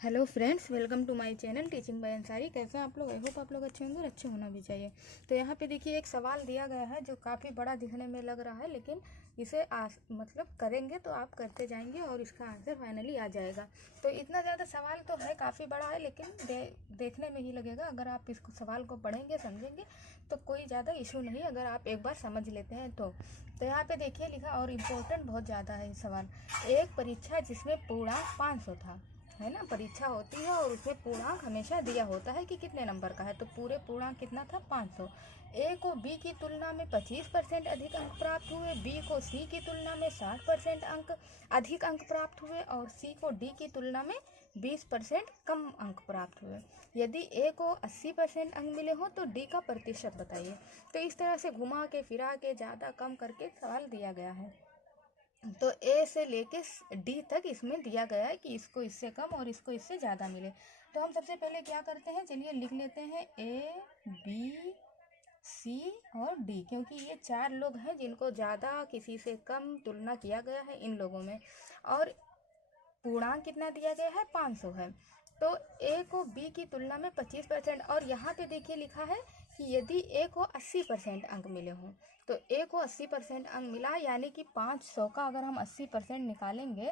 Hello friends, welcome to my channel teaching by Ansari. कैसे हैं आप लोग? आई होप आप लोग अच्छे होंगे और अच्छे होना भी चाहिए। तो यहाँ पे देखिए एक सवाल दिया गया है जो काफ़ी बड़ा दिखने में लग रहा है, लेकिन इसे मतलब करेंगे तो आप करते जाएंगे और इसका आंसर फाइनली आ जाएगा। तो इतना ज़्यादा सवाल तो है, काफ़ी बड़ा है, लेकिन देखने में ही लगेगा। अगर आप इसको सवाल को पढ़ेंगे समझेंगे तो कोई ज़्यादा इशू नहीं, अगर आप एक बार समझ लेते हैं तो यहाँ पे देखिए लिखा, और इम्पोर्टेंट बहुत ज़्यादा है सवाल। एक परीक्षा जिसमें पूर्णांक 500 था, है ना। परीक्षा होती है और उसमें पूर्णांक हमेशा दिया होता है कि कितने नंबर का है, तो पूरे पूर्णांक कितना था? 500। ए को बी की तुलना में 25% अधिक अंक प्राप्त हुए, बी को सी की तुलना में 60% अधिक अंक प्राप्त हुए और सी को डी की तुलना में 20% कम अंक प्राप्त हुए। यदि ए को 80% अंक मिले हो तो डी का प्रतिशत बताइए। तो इस तरह से घुमा के फिरा के ज़्यादा कम करके सवाल दिया गया है। तो ए से लेके डी तक इसमें दिया गया है कि इसको इससे कम और इसको इससे ज़्यादा मिले। तो हम सबसे पहले क्या करते हैं, चलिए लिख लेते हैं ए बी सी और डी, क्योंकि ये 4 लोग हैं जिनको ज़्यादा किसी से कम तुलना किया गया है इन लोगों में, और पूर्णांक कितना दिया गया है? 500 है। तो ए को बी की तुलना में 25%, और यहाँ पे देखिए लिखा है कि यदि ए को 80% अंक मिले हों, तो ए को 80% अंक मिला, यानी कि 500 का अगर हम 80% निकालेंगे,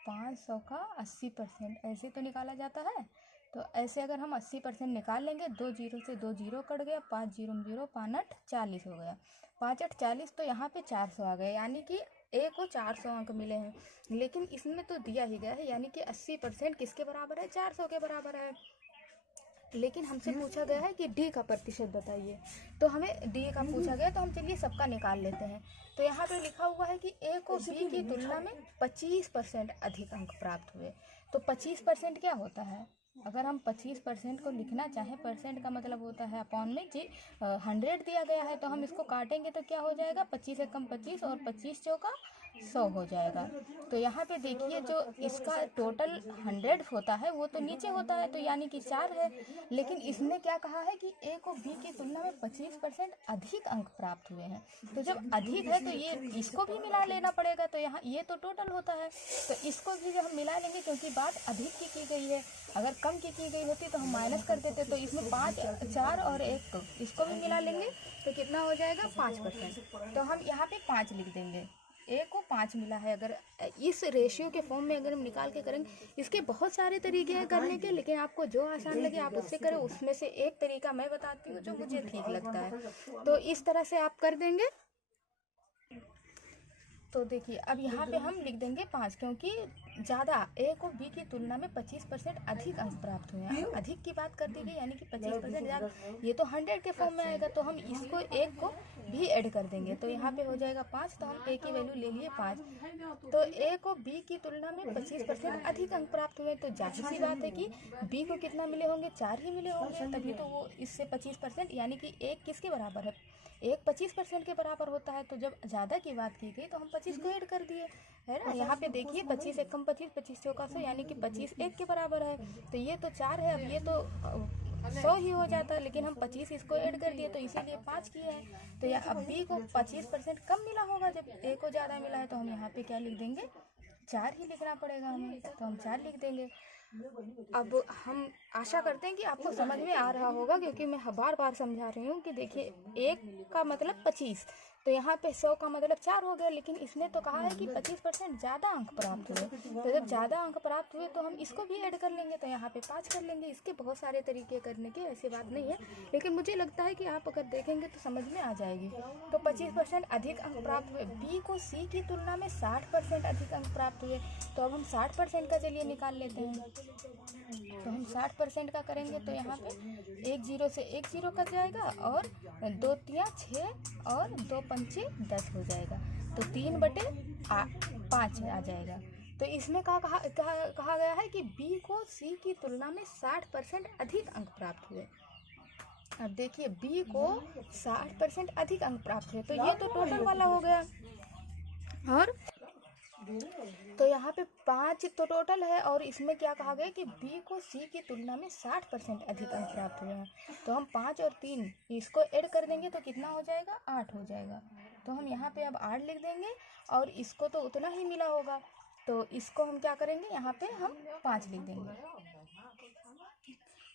500 का 80% ऐसे तो निकाला जाता है। तो ऐसे अगर हम 80% निकाल लेंगे, 2 जीरो से 2 जीरो कट गया, 5 जीरो 0, 5 8 40 हो गया, 5 8 40, तो यहाँ पे 400 आ गए, यानी कि ए को 400 अंक मिले हैं। लेकिन इसमें तो दिया ही गया है, यानी कि 80% किसके बराबर है? 400 के बराबर है। लेकिन हमसे पूछा गया है कि डी का प्रतिशत बताइए, तो हमें डी का पूछा गया, तो हम चलिए सबका निकाल लेते हैं। तो यहाँ पे लिखा हुआ है कि ए को बी की तुलना में 25% अधिक अंक प्राप्त हुए। तो 25% क्या होता है? अगर हम 25% को लिखना चाहें, परसेंट का मतलब होता है अपॉन में, जी 100 दिया गया है, तो हम इसको काटेंगे तो क्या हो जाएगा? 25 एकम 25 और 25 चौका 100 हो जाएगा। तो यहाँ पे देखिए जो इसका टोटल 100 होता है वो तो नीचे होता है, तो यानी कि 4 है। लेकिन इसने क्या कहा है कि ए को बी की तुलना में 25% अधिक अंक प्राप्त हुए हैं। तो जब अधिक है तो ये इसको भी मिला लेना पड़ेगा, तो यहाँ ये तो टोटल होता है, तो इसको भी हम मिला लेंगे, क्योंकि बात अधिक की गई है। अगर कम की गई होती तो हम माइनस कर देते, तो इसमें 5 4 और 1 तो इसको भी मिला लेंगे, तो कितना हो जाएगा? 5%। तो हम यहाँ पे 5 लिख देंगे। ए को 5 मिला है। अगर इस रेशियो के फॉर्म में अगर हम निकाल के करेंगे, इसके बहुत सारे तरीके हैं करने के, लेकिन आपको जो आसान लगे आप उससे करें। उसमें से एक तरीका मैं बताती हूँ जो मुझे ठीक लगता है, तो इस तरह से आप कर देंगे। तो देखिए अब यहाँ पे हम लिख देंगे 5, क्योंकि ज़्यादा ए को बी की तुलना में 25% अधिक अंक प्राप्त हुए हैं। अधिक की बात कर दी गई, यानी कि 25% ज़्यादा, ये तो 100 के फॉर्म में आएगा, तो हम इसको एक को भी ऐड कर देंगे, तो यहाँ पे हो जाएगा 5। तो हम ए की वैल्यू ले लिए 5। तो ए को बी की तुलना में 25% अधिक अंक प्राप्त हुए, तो जाहिर सी बात है कि बी को कितना मिले होंगे? 4 ही मिले होंगे, तभी तो वो इससे 25%, यानी कि एक किसके बराबर है? एक 25% के बराबर होता है। तो जब ज़्यादा की बात की गई तो हम 25 को ऐड कर दिए, है ना। यहाँ पे देखिए 25 एकम 25, 25 चौका 100, यानी कि 25 1 के बराबर है। तो ये तो 4 है, अब ये तो 100 ही हो जाता है, लेकिन हम 25 इसको ऐड कर दिए, तो इसीलिए 5 किए हैं। तो अब बी को 25% कम मिला होगा, जब ए को ज़्यादा मिला है, तो हम यहाँ पे क्या लिख देंगे? 4 ही लिखना पड़ेगा हमें, तो हम 4 लिख देंगे। अब हम आशा करते हैं कि आपको समझ में आ रहा होगा, क्योंकि मैं बार बार समझा रही हूँ कि देखिए 1 का मतलब 25, तो यहाँ पे 100 का मतलब 4 हो गया, लेकिन इसने तो कहा है कि 25% ज़्यादा अंक प्राप्त हुए। तो जब ज़्यादा अंक प्राप्त हुए तो हम इसको भी ऐड कर लेंगे, तो यहाँ पे 5 कर लेंगे। इसके बहुत सारे तरीके करने की, ऐसी बात नहीं है, लेकिन मुझे लगता है कि आप अगर देखेंगे तो समझ में आ जाएगी। तो 25% अधिक अंक प्राप्त हुए, बी को सी की तुलना में 60% अधिक अंक प्राप्त हुए, तो अब हम 60% का चलिए निकाल लेते हैं। तो हम 60% का करेंगे, तो यहाँ पे 1 जीरो से 1 जीरो कट जाएगा, और 2 तिया 6 और 2 पंचे 10 हो जाएगा, तो 3/5 आ जाएगा। तो इसमें कहा गया है कि बी को सी की तुलना में 60% अधिक अंक प्राप्त हुए। अब देखिए बी को 60% अधिक अंक प्राप्त हुए, तो ये तो टोटल वाला हो गया, और तो यहाँ पे 5 तो टोटल है, और इसमें क्या कहा गया कि बी को सी की तुलना में 60% अधिक अंक प्राप्त हुए हैं। तो हम 5 और 3 इसको ऐड कर देंगे, तो कितना हो जाएगा? 8 हो जाएगा। तो हम यहाँ पे अब 8 लिख देंगे, और इसको तो उतना ही मिला होगा, तो इसको हम क्या करेंगे, यहाँ पे हम 5 लिख देंगे।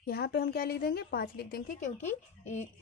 यहाँ पे हम क्या लिख देंगे, 5 लिख देंगे, क्योंकि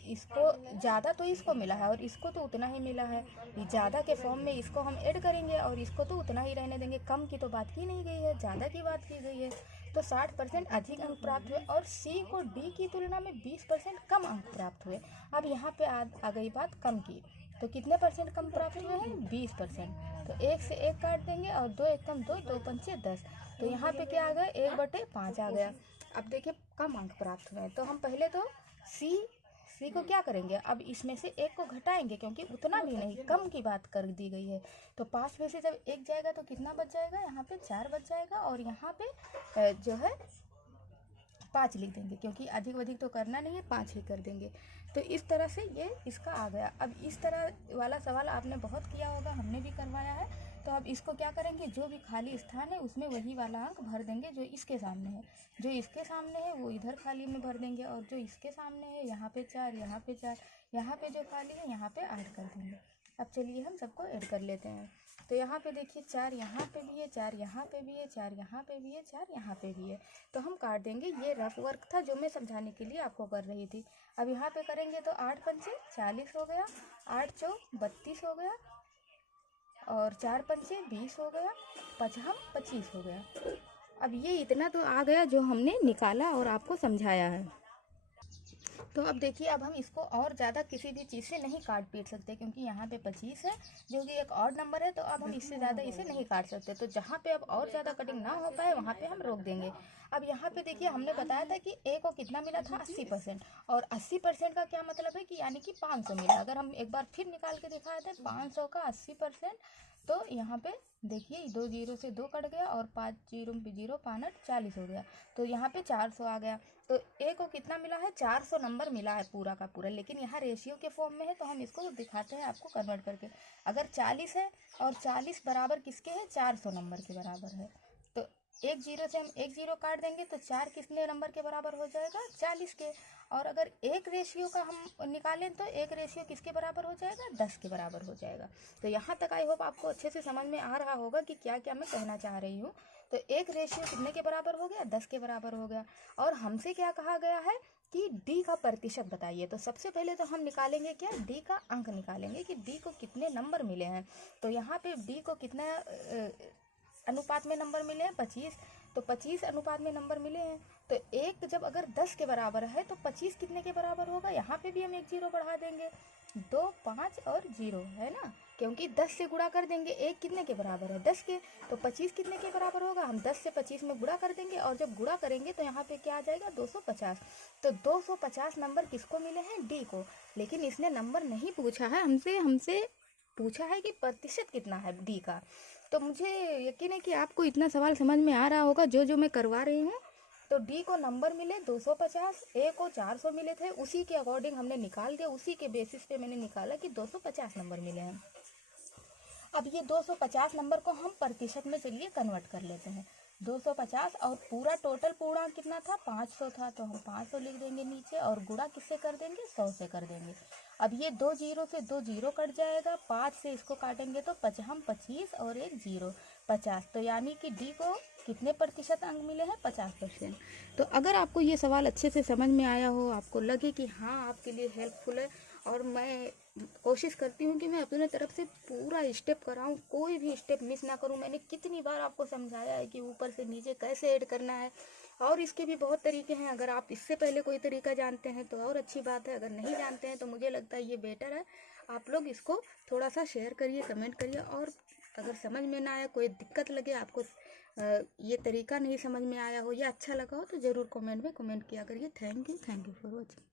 इसको ज़्यादा तो इसको मिला है और इसको तो उतना ही मिला है। ज़्यादा के फॉर्म में इसको हम ऐड करेंगे और इसको तो उतना ही रहने देंगे। कम की तो बात की नहीं गई है, ज़्यादा की बात की गई है। तो 60% अधिक अंक प्राप्त हुए और सी को डी की तुलना में 20% कम अंक प्राप्त हुए। अब यहाँ पे आ गई बात कम की, तो कितने परसेंट कम प्राप्त हुए हैं, 20%। तो 1 से 1 काट देंगे और 2 1 कम 2, 2 पंचे 10। तो यहाँ पे क्या आ गया, 1/5 आ गया। अब देखिए कम अंक प्राप्त हुए हैं, तो हम पहले तो सी को क्या करेंगे, अब इसमें से 1 को घटाएंगे, क्योंकि उतना भी नहीं, कम की बात कर दी गई है। तो 5 में से जब 1 जाएगा तो कितना बच जाएगा, यहाँ पे 4 बच जाएगा और यहाँ पे जो है 5 लिख देंगे, क्योंकि अधिक अधिक तो करना नहीं है, 5 ही कर देंगे। तो इस तरह से ये इसका आ गया। अब इस तरह वाला सवाल आपने बहुत किया होगा, हमने भी करवाया है। तो अब इसको क्या करेंगे, जो भी खाली स्थान है उसमें वही वाला अंक भर देंगे जो इसके सामने है। जो इसके सामने है वो इधर खाली में भर देंगे, और जो इसके सामने है यहाँ पे 4, यहाँ पे 4, यहाँ पे जो खाली है यहाँ पे ऐड कर देंगे। अब चलिए हम सबको ऐड कर लेते हैं। तो यहाँ पे देखिए 4 यहाँ पे भी है, 4 यहाँ पे भी है, 4 यहाँ पे भी है, 4 यहाँ पे भी है। तो हम काट देंगे। ये रफ वर्क था जो मैं समझाने के लिए आपको कर रही थी। अब यहाँ पे करेंगे तो 8 पंचे 40 हो गया, 8 चौक 32 हो गया, और 4 पंचे 20 हो गया, 5 25 हो गया। अब ये इतना तो आ गया जो हमने निकाला और आपको समझाया है। तो अब देखिए, अब हम इसको और ज़्यादा किसी भी चीज़ से नहीं काट पीट सकते, क्योंकि यहाँ पे 25 है जो कि एक ऑड नंबर है। तो अब हम इससे ज़्यादा इसे नहीं काट सकते। तो जहाँ पे अब और ज़्यादा कटिंग ना हो पाए वहाँ पे हम रोक देंगे। अब यहाँ पे देखिए, हमने बताया था कि ए को कितना मिला था, 80%। और 80% का क्या मतलब है कि यानी कि 500 मिला। अगर हम एक बार फिर निकाल के दिखाए थे 500 का 80%, तो यहाँ पे देखिए 2 जीरो से 2 कट गया और 5 जीरो 0 5 8 40 हो गया। तो यहाँ पे 400 आ गया। तो ए को कितना मिला है, 400 नंबर मिला है पूरा का पूरा। लेकिन यहाँ रेशियो के फॉर्म में है, तो हम इसको दिखाते हैं आपको कन्वर्ट करके। अगर 40 है और 40 बराबर किसके है, 400 नंबर के बराबर है। तो 1 जीरो से हम 1 जीरो काट देंगे तो 4 कितने नंबर के बराबर हो जाएगा, 40 के। और अगर एक रेशियो का हम निकालें तो एक रेशियो किसके बराबर हो जाएगा, 10 के बराबर हो जाएगा। तो यहाँ तक आई होप आपको अच्छे से समझ में आ रहा होगा कि क्या क्या मैं कहना चाह रही हूँ। तो एक रेशियो कितने के बराबर हो गया, 10 के बराबर हो गया। और हमसे क्या कहा गया है कि डी का प्रतिशत बताइए। तो सबसे पहले तो हम निकालेंगे क्या, डी का अंक निकालेंगे कि डी को कितने नंबर मिले हैं। तो यहाँ पे डी को कितना अनुपात में नंबर मिले हैं, 25। तो 25 अनुपात में नंबर मिले हैं। तो एक जब अगर 10 के बराबर है तो 25 कितने के बराबर होगा, यहाँ पे भी हम 1 जीरो बढ़ा देंगे, 2 5 और 0 है ना, क्योंकि 10 से गुणा कर देंगे। एक कितने के बराबर है, 10 के। तो 25 कितने के बराबर होगा, हम 10 से 25 में गुणा कर देंगे, और जब गुणा करेंगे तो यहाँ पे क्या आ जाएगा, 250। तो 250 नंबर किसको मिले हैं, डी को। लेकिन इसने नंबर नहीं पूछा है हमसे पूछा है कि प्रतिशत कितना है डी का। तो मुझे यकीन है कि आपको इतना सवाल समझ में आ रहा होगा जो मैं करवा रही हूँ। तो डी को नंबर मिले 250, ए को 400 मिले थे, उसी के अकॉर्डिंग हमने निकाल दिया, उसी के बेसिस पे मैंने निकाला कि 250 नंबर मिले हैं। अब ये 250 नंबर को हम प्रतिशत में चलिए कन्वर्ट कर लेते हैं। 250 और पूरा टोटल पूर्णांक कितना था, 500 था, तो हम 500 लिख देंगे नीचे, और गुणा किससे कर देंगे, 100 से कर देंगे। अब ये 2 जीरो से 2 जीरो कट जाएगा, 5 से इसको काटेंगे तो 25 और 1 जीरो 50। तो यानी कि डी को कितने प्रतिशत अंक मिले हैं, 50%। तो अगर आपको ये सवाल अच्छे से समझ में आया हो, आपको लगे कि हाँ आपके लिए हेल्पफुल है, और मैं कोशिश करती हूँ कि मैं अपने तरफ से पूरा स्टेप कराऊँ, कोई भी स्टेप मिस ना करूँ। मैंने कितनी बार आपको समझाया है कि ऊपर से नीचे कैसे ऐड करना है, और इसके भी बहुत तरीके हैं। अगर आप इससे पहले कोई तरीका जानते हैं तो और अच्छी बात है, अगर नहीं जानते हैं तो मुझे लगता है ये बेटर है आप लोग इसको थोड़ा सा शेयर करिए, कमेंट करिए। और अगर समझ में ना आया, कोई दिक्कत लगे, आपको ये तरीका नहीं समझ में आया हो या अच्छा लगा हो, तो ज़रूर कमेंट में कमेंट किया करिए। Thank you for watching.